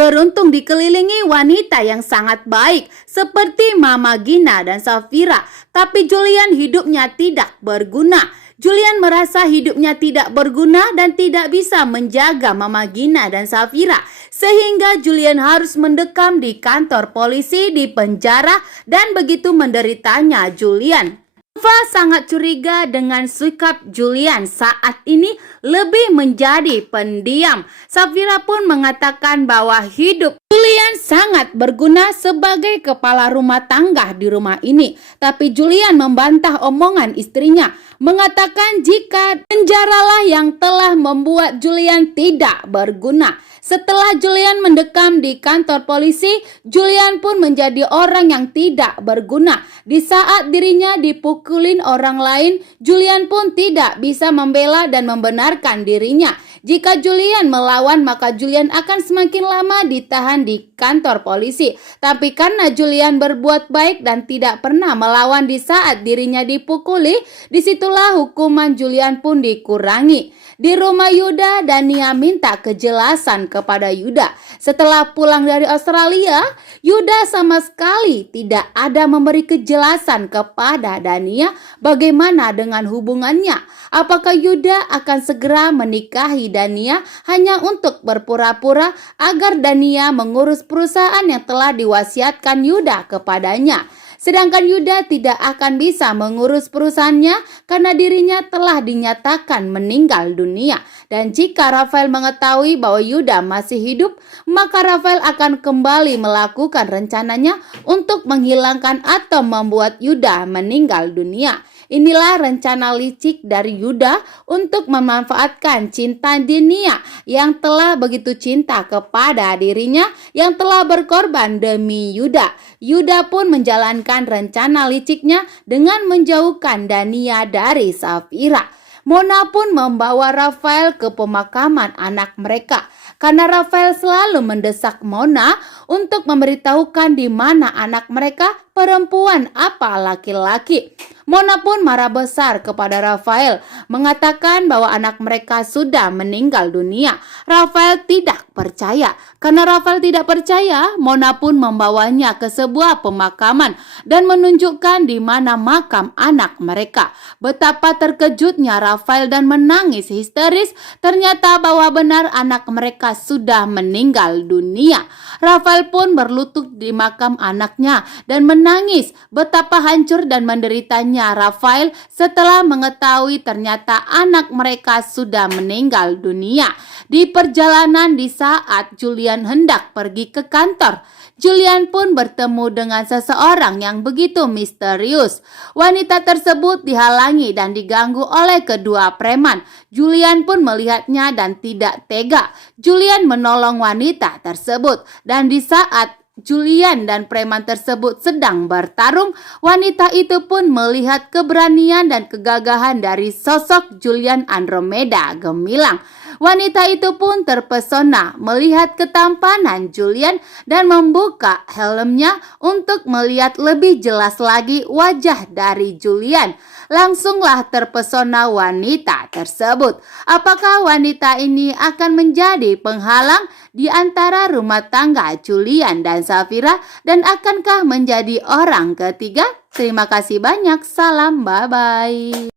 beruntung dikelilingi wanita yang sangat baik seperti Mama Gina dan Safira, tapi Julian hidupnya tidak berguna. Julian merasa hidupnya tidak berguna dan tidak bisa menjaga Mama Gina dan Safira, sehingga Julian harus mendekam di kantor polisi di penjara, dan begitu menderitanya Julian. Eva sangat curiga dengan sikap Julian saat ini lebih menjadi pendiam. Safira pun mengatakan bahwa hidup Julian sangat berguna sebagai kepala rumah tangga di rumah ini. Tapi Julian membantah omongan istrinya, mengatakan jika penjaralah yang telah membuat Julian tidak berguna. Setelah Julian mendekam di kantor polisi, Julian pun menjadi orang yang tidak berguna. Di saat dirinya dipukulin orang lain, Julian pun tidak bisa membela dan membenarkan dirinya. Jika Julian melawan, maka Julian akan semakin lama ditahan di kantor polisi. Tapi karena Julian berbuat baik dan tidak pernah melawan di saat dirinya dipukuli, disitulah hukuman Julian pun dikurangi. Di rumah Yuda, Dania minta kejelasan kepada Yuda. Setelah pulang dari Australia, Yuda sama sekali tidak ada memberi kejelasan kepada Dania bagaimana dengan hubungannya. Apakah Yuda akan segera menikahi Dania hanya untuk berpura-pura agar Dania mengurus perusahaan yang telah diwasiatkan Yuda kepadanya? Sedangkan Yuda tidak akan bisa mengurus perusahaannya karena dirinya telah dinyatakan meninggal dunia. Dan jika Rafael mengetahui bahwa Yuda masih hidup, maka Rafael akan kembali melakukan rencananya untuk menghilangkan atau membuat Yuda meninggal dunia. Inilah rencana licik dari Yuda untuk memanfaatkan cinta Dania yang telah begitu cinta kepada dirinya, yang telah berkorban demi Yuda. Yuda pun menjalankan rencana liciknya dengan menjauhkan Dania dari Safira. Mona pun membawa Rafael ke pemakaman anak mereka karena Rafael selalu mendesak Mona untuk memberitahukan di mana anak mereka, perempuan apa laki-laki. Mona pun marah besar kepada Rafael, mengatakan bahwa anak mereka sudah meninggal dunia. Rafael tidak percaya. Karena Rafael tidak percaya, Mona pun membawanya ke sebuah pemakaman dan menunjukkan di mana makam anak mereka. Betapa terkejutnya Rafael dan menangis histeris, ternyata bahwa benar anak mereka sudah meninggal dunia. Rafael pun berlutut di makam anaknya dan menangis betapa hancur dan menderitanya Rafael setelah mengetahui ternyata anak mereka sudah meninggal dunia. Di perjalanan di saat Julian hendak pergi ke kantor, Julian pun bertemu dengan seseorang yang begitu misterius. Wanita tersebut dihalangi dan diganggu oleh kedua preman. Julian pun melihatnya dan tidak tega. Julian menolong wanita tersebut, dan di saat Julian dan preman tersebut sedang bertarung, wanita itu pun melihat keberanian dan kegagahan dari sosok Julian Andromeda gemilang. Wanita itu pun terpesona melihat ketampanan Julian dan membuka helmnya untuk melihat lebih jelas lagi wajah dari Julian. Langsunglah terpesona wanita tersebut. Apakah wanita ini akan menjadi penghalang di antara rumah tangga Julian dan Safira, dan akankah menjadi orang ketiga? Terima kasih banyak. Salam, bye-bye.